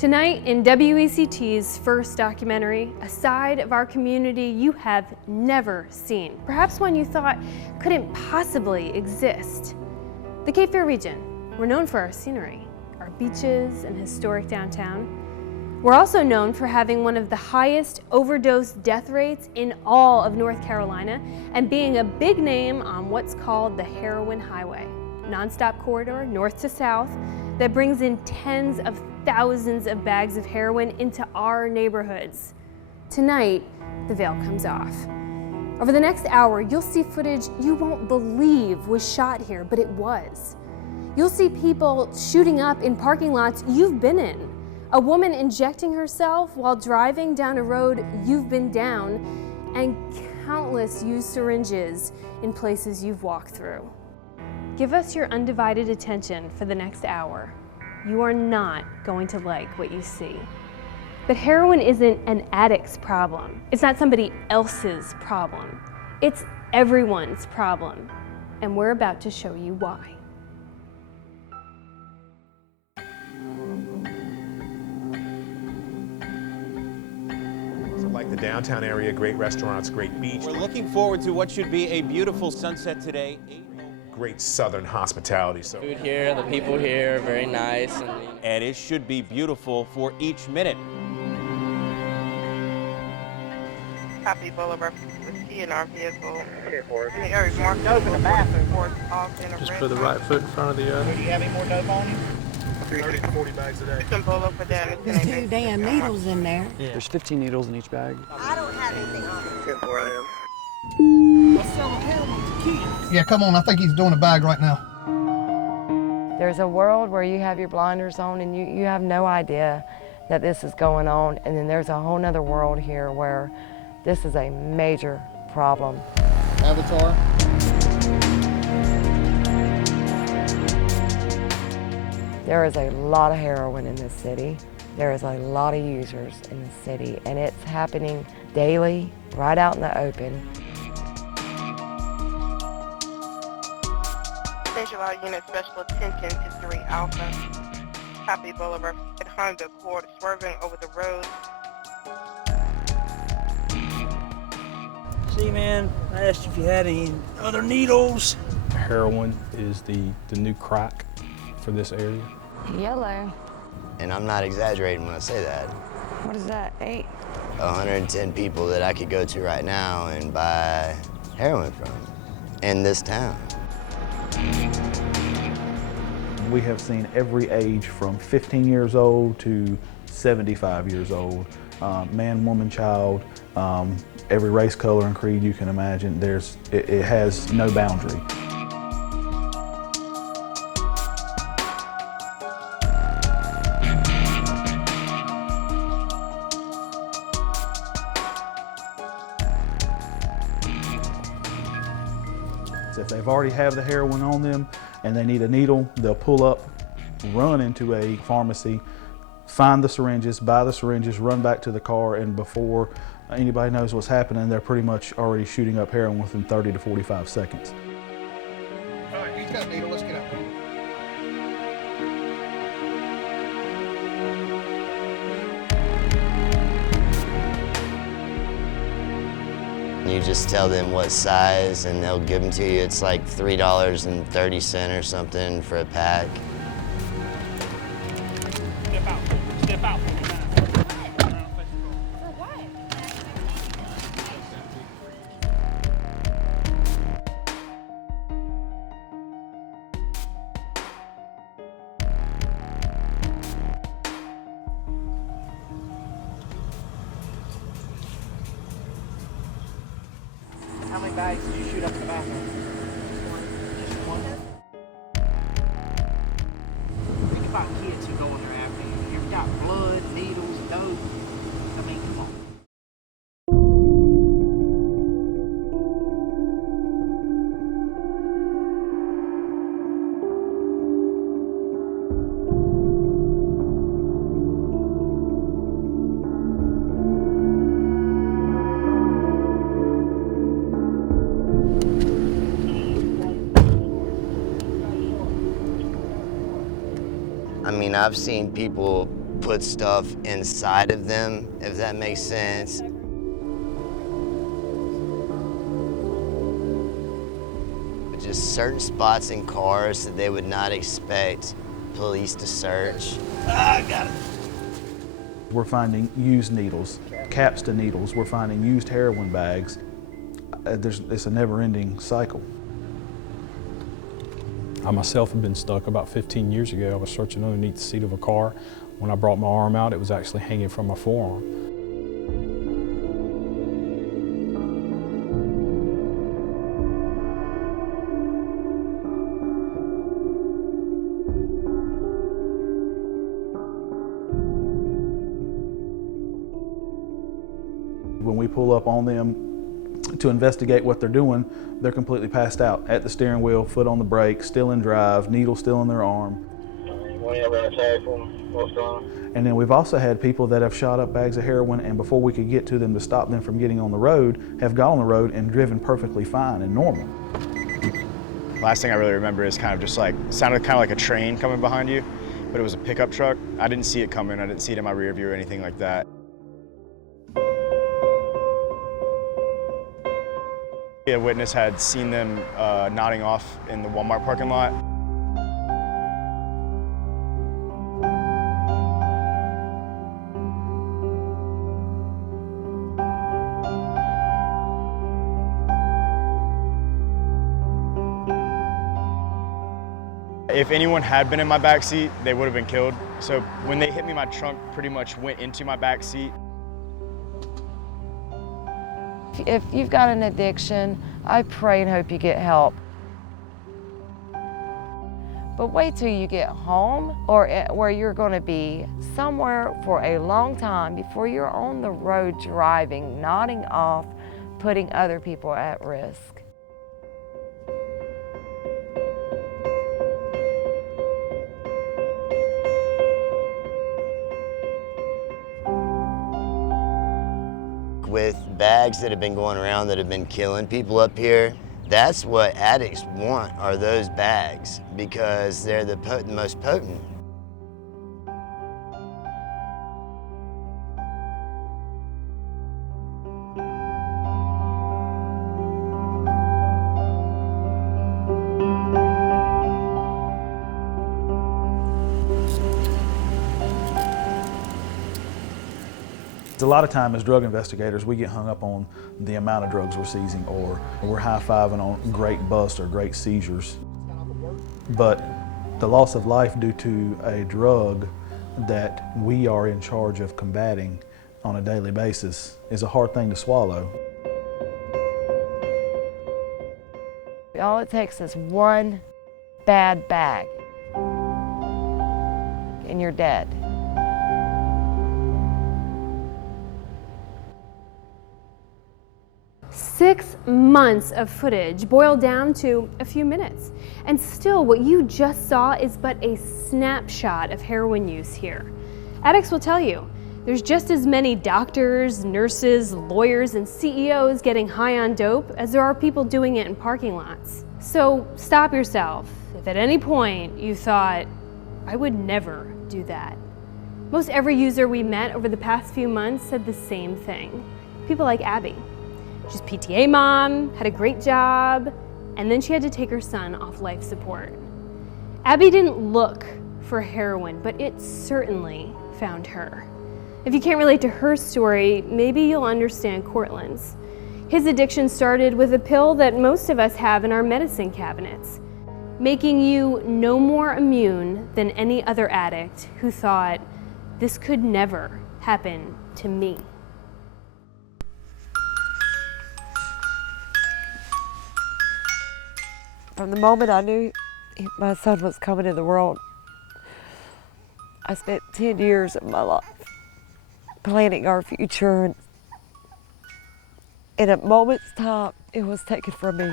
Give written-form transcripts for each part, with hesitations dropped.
Tonight in WECT's first documentary, a side of our community you have never seen, perhaps one you thought couldn't possibly exist. The Cape Fear region, we're known for our scenery, our beaches and historic downtown. We're also known for having one of the highest overdose death rates in all of North Carolina and being a big name on what's called the Heroin Highway, nonstop corridor north to south that brings in tens of thousands of bags of heroin into our neighborhoods. Tonight, the veil comes off. Over the next hour, you'll see footage you won't believe was shot here, but it was. You'll see people shooting up in parking lots you've been in, a woman injecting herself while driving down a road you've been down, and countless used syringes in places you've walked through. Give us your undivided attention for the next hour. You are not going to like what you see. But heroin isn't an addict's problem. It's not somebody else's problem. It's everyone's problem. And we're about to show you why. So like the downtown area, great restaurants, great beach. We're looking forward to what should be a beautiful sunset today. Great southern hospitality. So food here, the people here are very nice. And it should be beautiful for each minute. Happy Boulevard with C in our vehicle. In the area marked dope in the bathroom. Just put the right foot in front of the other. Do you have any more dope on you? 30 to 40 bags a day. There's 2 damn needles in there. Yeah. There's 15 needles in each bag. I don't have anything on me. Good for him. Yeah, come on. I think he's doing a bag right now. There's a world where you have your blinders on and you have no idea that this is going on. And then there's a whole nother world here where this is a major problem. Avatar. There is a lot of heroin in this city. There is a lot of users in the city, and it's happening daily, right out in the open. Central Unit special attention to 3 Alpha. Happy Boulevard at Honda Accord swerving over the road. See, man, I asked if you had any other needles. Heroin is the new crack for this area. Yellow. And I'm not exaggerating when I say that. What is that, 8? 110 people that I could go to right now and buy heroin from in this town. We have seen every age from 15 years old to 75 years old. Man, woman, child, every race, color, and creed you can imagine. It has no boundary. If they've already have the heroin on them and they need a needle, they'll pull up, run into a pharmacy, find the syringes, buy the syringes, run back to the car, and before anybody knows what's happening, they're pretty much already shooting up heroin within 30 to 45 seconds. All right, he's got a needle. Let's get out. You just tell them what size and they'll give them to you. It's like $3.30 or something for a pack. Step out. Step out. How many bags did you shoot up in the bathroom? Just one. Think about kids who go in there after you. You ever got blood, needles, dope? I mean, come on. I mean, I've seen people put stuff inside of them, if that makes sense. Just certain spots in cars that they would not expect police to search. I got it. We're finding used needles, caps to needles. We're finding used heroin bags. It's a never-ending cycle. I myself have been stuck about 15 years ago. I was searching underneath the seat of a car. When I brought my arm out, it was actually hanging from my forearm. When we pull up on them to investigate what they're doing, they're completely passed out at the steering wheel, foot on the brake, still in drive, needle still in their arm. And then we've also had people that have shot up bags of heroin, and before we could get to them to stop them from getting on the road, have got on the road and driven perfectly fine and normal. Last thing I really remember is kind of just like, sounded kind of like a train coming behind you, but it was a pickup truck. I didn't see it coming. I didn't see it in my rear view or anything like that. A witness had seen them nodding off in the Walmart parking lot. If anyone had been in my backseat, they would have been killed. So when they hit me, my trunk pretty much went into my backseat. If you've got an addiction, I pray and hope you get help. But wait till you get home or where you're going to be somewhere for a long time before you're on the road driving, nodding off, putting other people at risk. With bags that have been going around that have been killing people up here, that's what addicts want, are those bags, because they're the most potent. A lot of time as drug investigators, we get hung up on the amount of drugs we're seizing, or we're high-fiving on great busts or great seizures. But the loss of life due to a drug that we are in charge of combating on a daily basis is a hard thing to swallow. All it takes is one bad bag and you're dead. Six months of footage boiled down to a few minutes. And still, what you just saw is but a snapshot of heroin use here. Addicts will tell you, there's just as many doctors, nurses, lawyers, and CEOs getting high on dope as there are people doing it in parking lots. So stop yourself if at any point you thought, I would never do that. Most every user we met over the past few months said the same thing. People like Abby. She's PTA mom, had a great job, and then she had to take her son off life support. Abby didn't look for heroin, but it certainly found her. If you can't relate to her story, maybe you'll understand Cortland's. His addiction started with a pill that most of us have in our medicine cabinets, making you no more immune than any other addict who thought, this could never happen to me. From the moment I knew my son was coming in the world, I spent 10 years of my life planning our future, and in a moment's time, it was taken from me.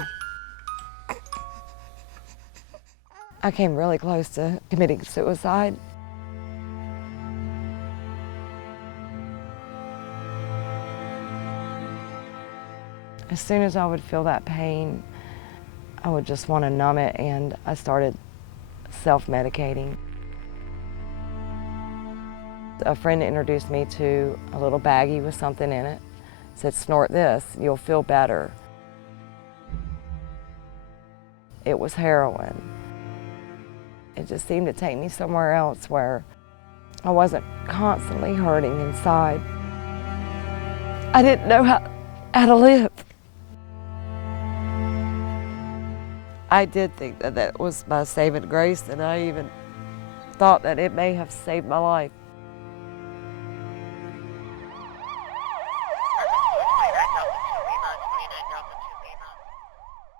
I came really close to committing suicide. As soon as I would feel that pain, I would just want to numb it, and I started self-medicating. A friend introduced me to a little baggie with something in it. Said, snort this, you'll feel better. It was heroin. It just seemed to take me somewhere else where I wasn't constantly hurting inside. I didn't know how to live. I did think that that was my saving grace, and I even thought that it may have saved my life.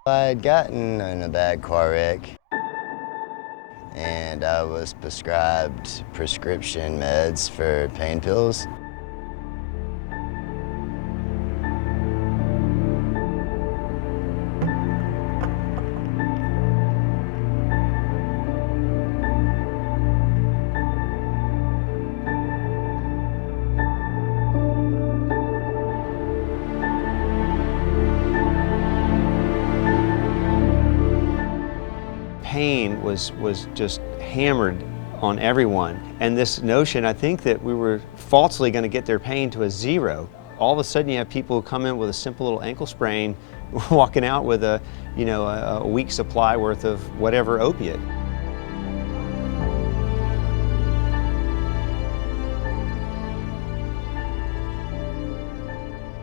I had gotten in a bad car wreck, and I was prescribed prescription meds for pain pills. Pain was just hammered on everyone. And this notion, I think that we were falsely going to get their pain to a zero. All of a sudden you have people who come in with a simple little ankle sprain, walking out with a week supply worth of whatever opiate.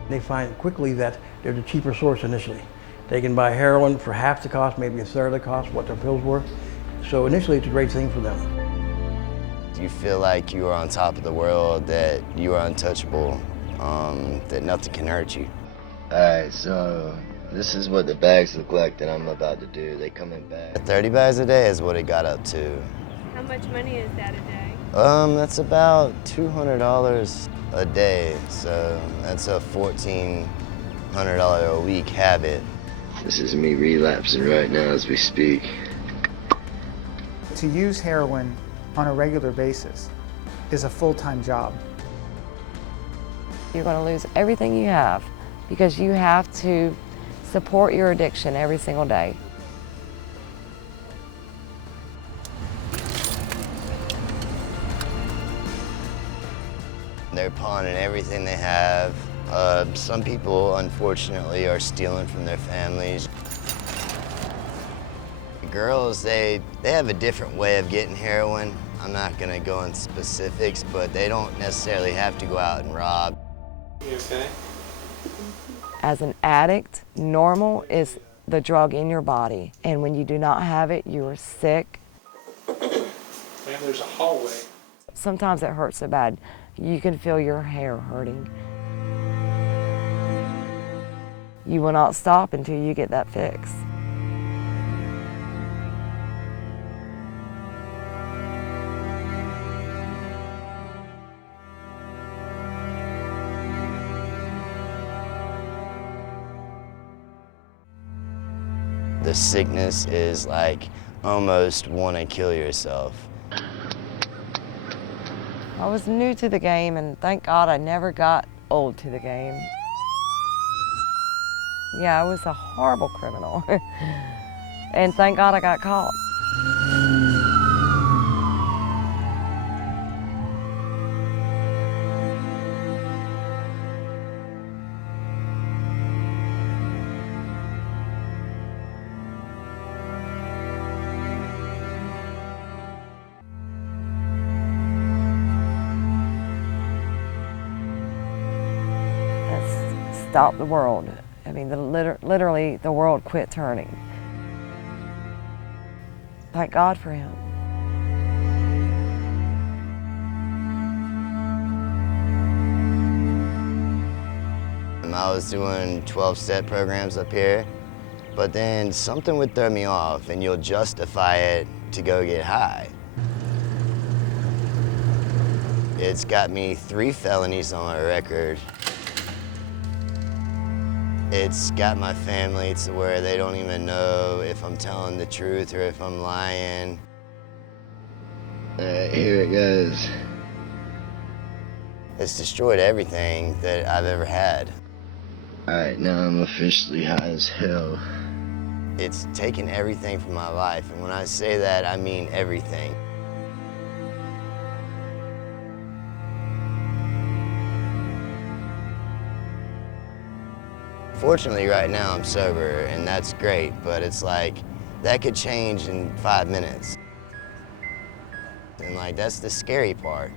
They find quickly that they're the cheaper source initially. They can buy heroin for half the cost, maybe a third of the cost, what their pills were. So initially it's a great thing for them. You feel like you are on top of the world, that you are untouchable, that nothing can hurt you. All right, so this is what the bags look like that I'm about to do. They come in bags. 30 bags a day is what it got up to. How much money is that a day? That's about $200 a day, so that's a $1,400 a week habit. This is me relapsing right now as we speak. To use heroin on a regular basis is a full-time job. You're going to lose everything you have because you have to support your addiction every single day. They're pawning everything they have. Some people, unfortunately, are stealing from their families. The girls, they have a different way of getting heroin. I'm not gonna go into specifics, but they don't necessarily have to go out and rob. You okay? As an addict, normal is the drug in your body. And when you do not have it, you are sick. Man, there's a hallway. Sometimes it hurts so bad, you can feel your hair hurting. You will not stop until you get that fix. The sickness is like almost want to kill yourself. I was new to the game, and thank God I never got old to the game. Yeah, I was a horrible criminal. And thank God I got caught. That's stopped the world. I mean, literally, the world quit turning. Thank God for him. I was doing 12-step programs up here, but then something would throw me off, and you'll justify it to go get high. It's got me 3 felonies on my record. It's got my family to where they don't even know if I'm telling the truth or if I'm lying. All right, here it goes. It's destroyed everything that I've ever had. All right, now I'm officially high as hell. It's taken everything from my life, and when I say that, I mean everything. Fortunately, right now I'm sober, and that's great, but it's like, that could change in 5 minutes. And like, that's the scary part.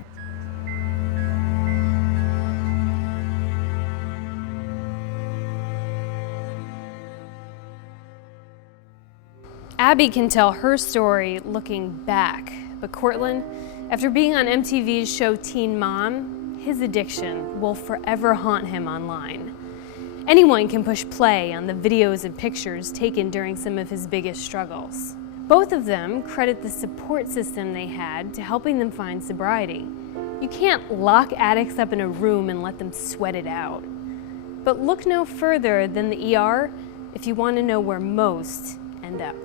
Abby can tell her story looking back, but Cortland, after being on MTV's show Teen Mom, his addiction will forever haunt him online. Anyone can push play on the videos and pictures taken during some of his biggest struggles. Both of them credit the support system they had to helping them find sobriety. You can't lock addicts up in a room and let them sweat it out. But look no further than the ER if you want to know where most end up.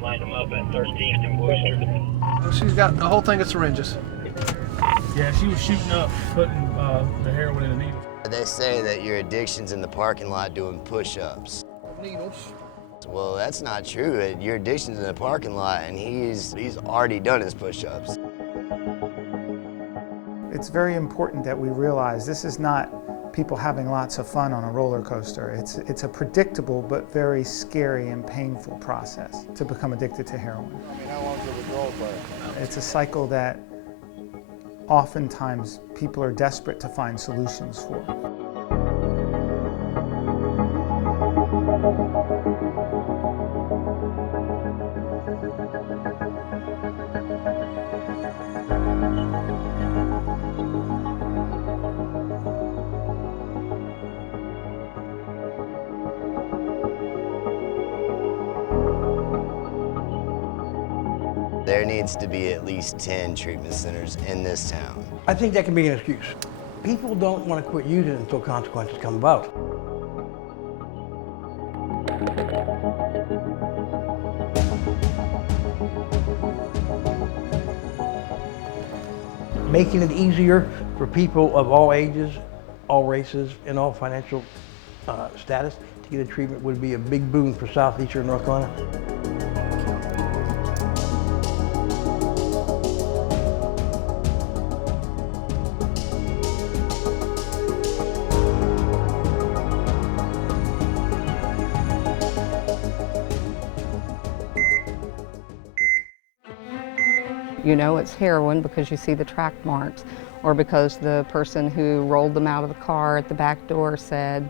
Line them up at 13th and Boister. She's got the whole thing of syringes. Yeah, she was shooting up, putting the heroin in the needles. They say that your addiction's in the parking lot doing push-ups. Needles. Well, that's not true. Your addiction's in the parking lot, and he's already done his push-ups. It's very important that we realize this is not people having lots of fun on a roller coaster. It's a predictable but very scary and painful process to become addicted to heroin. I mean, how long does the withdrawal last? It's a cycle that oftentimes people are desperate to find solutions for. There needs to be at least 10 treatment centers in this town. I think that can be an excuse. People don't want to quit using it until consequences come about. Making it easier for people of all ages, all races, and all financial status to get a treatment would be a big boon for southeastern North Carolina. You know it's heroin because you see the track marks, or because the person who rolled them out of the car at the back door said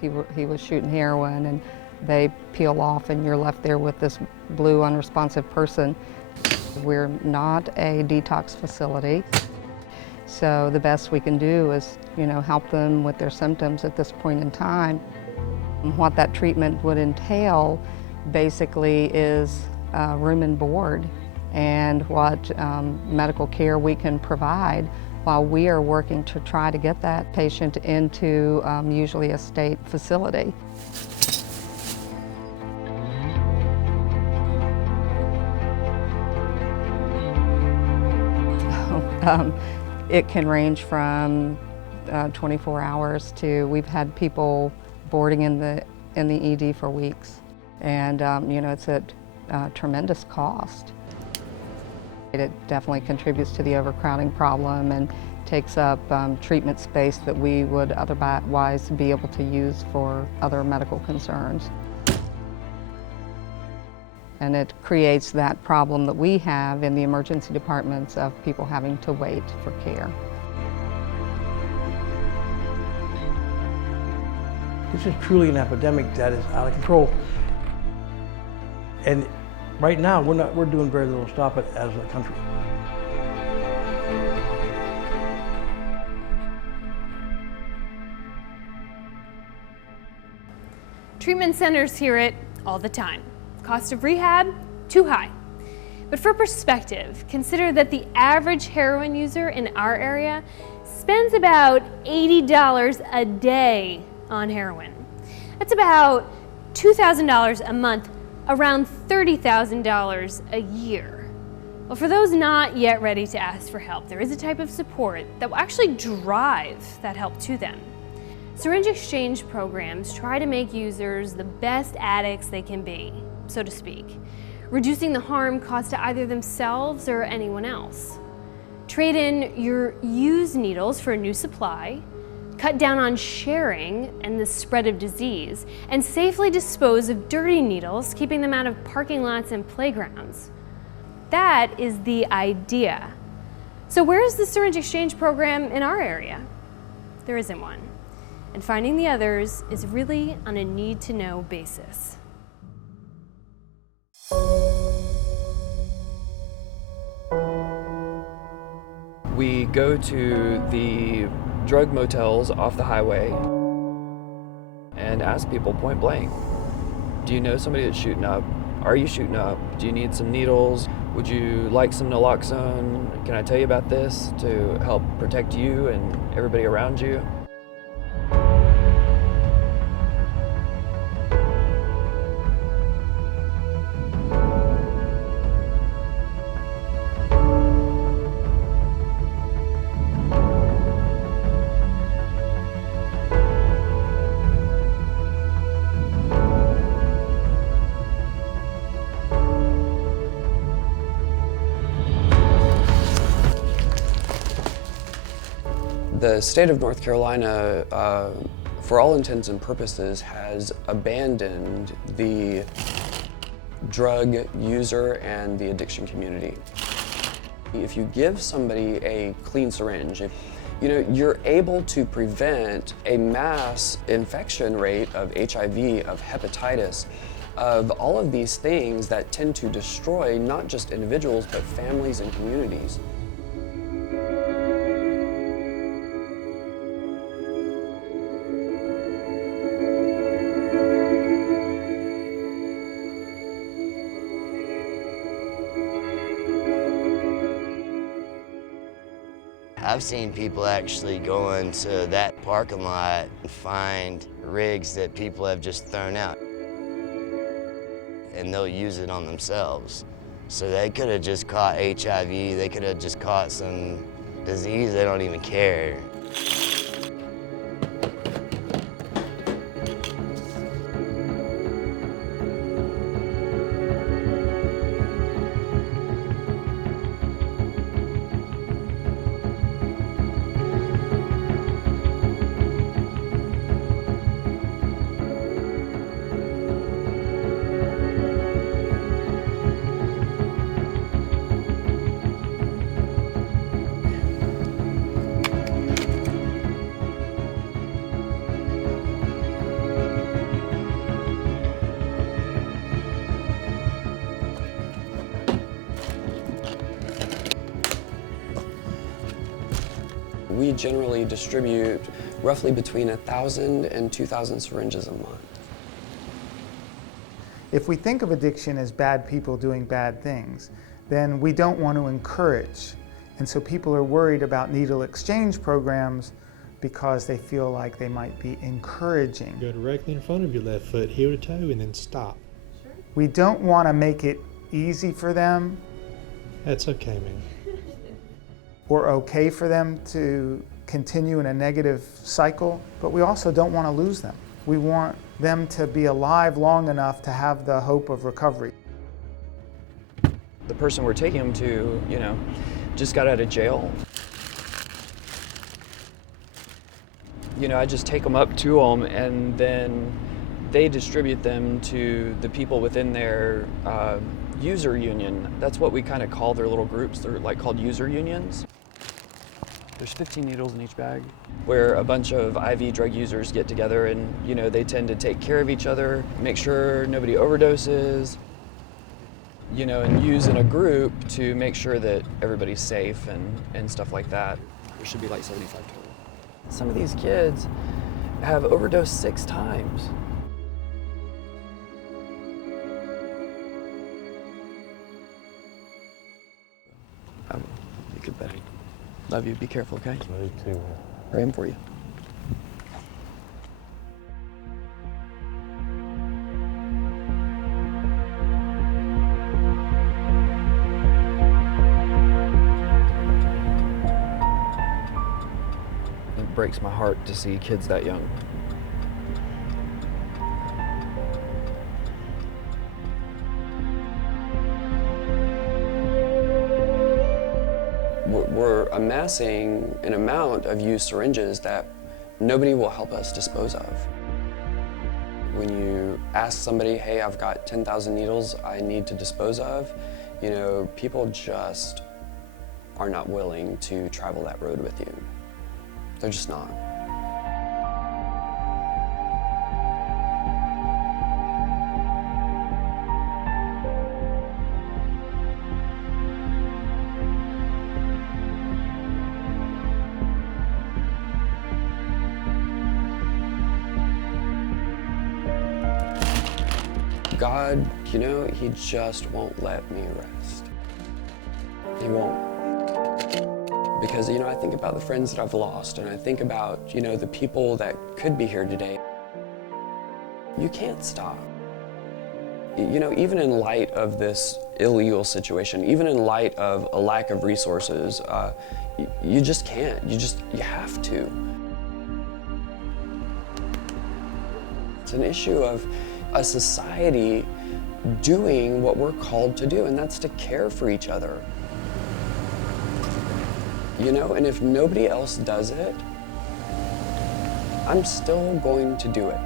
he was shooting heroin, and they peel off and you're left there with this blue unresponsive person. We're not a detox facility, so the best we can do is, help them with their symptoms at this point in time. And what that treatment would entail basically is room and board, and what medical care we can provide while we are working to try to get that patient into usually a state facility. It can range from 24 hours to, we've had people boarding in the ED for weeks, and it's at tremendous cost. It definitely contributes to the overcrowding problem and takes up treatment space that we would otherwise be able to use for other medical concerns. And it creates that problem that we have in the emergency departments of people having to wait for care. This is truly an epidemic that is out of control. And right now, we're doing very little to stop it as a country. Treatment centers hear it all the time. Cost of rehab, too high. But for perspective, consider that the average heroin user in our area spends about $80 a day on heroin. That's about $2,000 a month, around $30,000 a year. Well, for those not yet ready to ask for help, there is a type of support that will actually drive that help to them. Syringe exchange programs try to make users the best addicts they can be, so to speak, reducing the harm caused to either themselves or anyone else. Trade in your used needles for a new supply, cut down on sharing and the spread of disease, and safely dispose of dirty needles, keeping them out of parking lots and playgrounds. That is the idea. So where is the syringe exchange program in our area? There isn't one. And finding the others is really on a need-to-know basis. We go to the drug motels off the highway and ask people point blank, do you know somebody that's shooting up? Are you shooting up? Do you need some needles? Would you like some naloxone? Can I tell you about this to help protect you and everybody around you? The state of North Carolina, for all intents and purposes, has abandoned the drug user and the addiction community. If you give somebody a clean syringe, you're able to prevent a mass infection rate of HIV, of hepatitis, of all of these things that tend to destroy not just individuals, but families and communities. I've seen people actually go into that parking lot and find rigs that people have just thrown out, and they'll use it on themselves. So they could have just caught HIV, they could have just caught some disease, they don't even care. We generally distribute roughly between 1,000 and 2,000 syringes a month. If we think of addiction as bad people doing bad things, then we don't want to encourage. And so people are worried about needle exchange programs because they feel like they might be encouraging. Go directly in front of your left foot, heel to toe, and then stop. Sure. We don't want to make it easy for them. That's okay, man. Or okay for them to continue in a negative cycle, but we also don't want to lose them. We want them to be alive long enough to have the hope of recovery. The person we're taking them to, just got out of jail. I just take them up to them, and then they distribute them to the people within their user union. That's what we kind of call their little groups. They're called user unions. There's 15 needles in each bag, where a bunch of IV drug users get together and, they tend to take care of each other, make sure nobody overdoses, and use in a group to make sure that everybody's safe and stuff like that. There should be 75 total. Some of these kids have overdosed 6 times. You could bet. Love you. Be careful, okay? Me too, man. Praying for you. It breaks my heart to see kids that young. We're amassing an amount of used syringes that nobody will help us dispose of. When you ask somebody, hey, I've got 10,000 needles I need to dispose of, you know, people just are not willing to travel that road with you. They're just not. God, you know, he just won't let me rest. He won't. Because, you know, I think about the friends that I've lost, and I think about, you know, the people that could be here today. You can't stop. You know, even in light of this illegal situation, even in light of a lack of resources, you just can't. You have to. It's an issue of a society doing what we're called to do, and that's to care for each other. You know, and if nobody else does it, I'm still going to do it.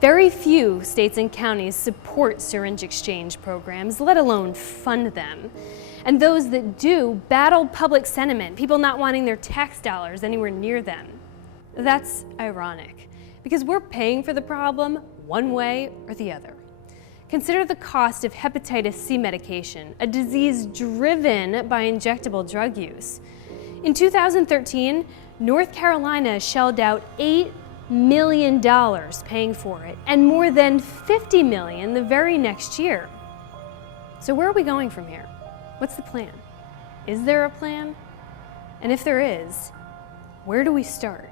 Very few states and counties support syringe exchange programs, let alone fund them. And those that do battle public sentiment, people not wanting their tax dollars anywhere near them. That's ironic, because we're paying for the problem one way or the other. Consider the cost of hepatitis C medication, a disease driven by injectable drug use. In 2013, North Carolina shelled out $8 million paying for it, and more than $50 million the very next year. So where are we going from here? What's the plan? Is there a plan? And if there is, where do we start?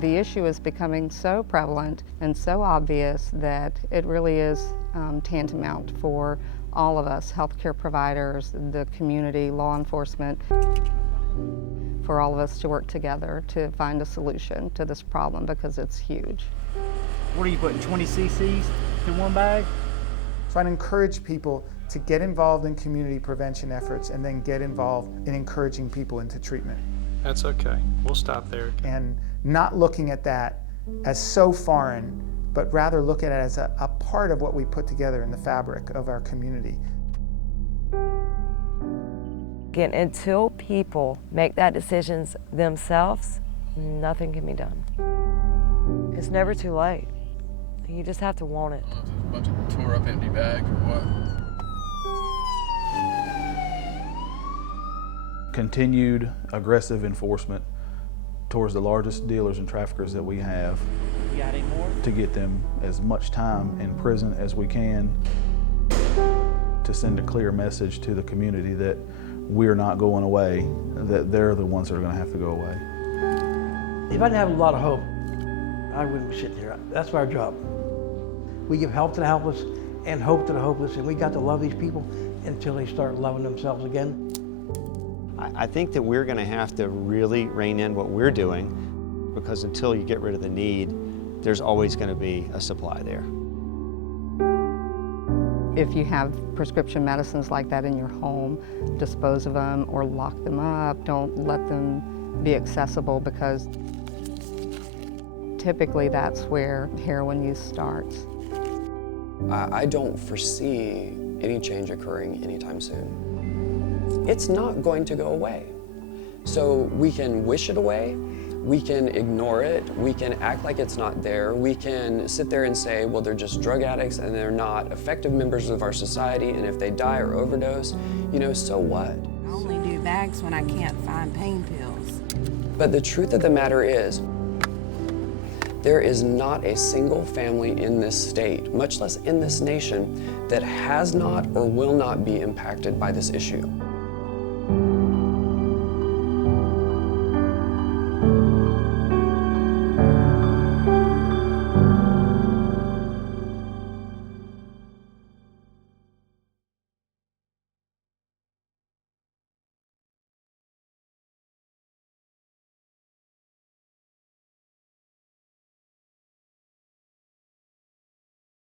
The issue is becoming so prevalent and so obvious that it really is tantamount for all of us, healthcare providers, the community, law enforcement, for all of us to work together to find a solution to this problem, because it's huge. What are you putting, 20 cc's in one bag? So I'd encourage people to get involved in community prevention efforts and then get involved in encouraging people into treatment. That's okay. We'll stop there. And not looking at that as so foreign, but rather look at it as a part of what we put together in the fabric of our community. Again, until people make that decisions themselves, nothing can be done. It's never too late. You just have to want it. A bunch of tore up empty bags or what? Continued aggressive enforcement towards the largest dealers and traffickers that we have, You got any more? to get them as much time in prison as we can, to send a clear message to the community that we're not going away, that they're the ones that are going to have to go away. If I didn't have a lot of hope, I wouldn't be sitting here. That's our job. We give help to the helpless and hope to the hopeless, and we got to love these people until they start loving themselves again. I think that we're going to have to really rein in what we're doing, because until you get rid of the need, there's always going to be a supply there. If you have prescription medicines like that in your home, dispose of them or lock them up. Don't let them be accessible, because typically that's where heroin use starts. I don't foresee any change occurring anytime soon. It's not going to go away. So we can wish it away, we can ignore it, we can act like it's not there, we can sit there and say, well, they're just drug addicts and they're not effective members of our society, and if they die or overdose, you know, so what? I only do bags when I can't find pain pills. But the truth of the matter is, there is not a single family in this state, much less in this nation, that has not or will not be impacted by this issue.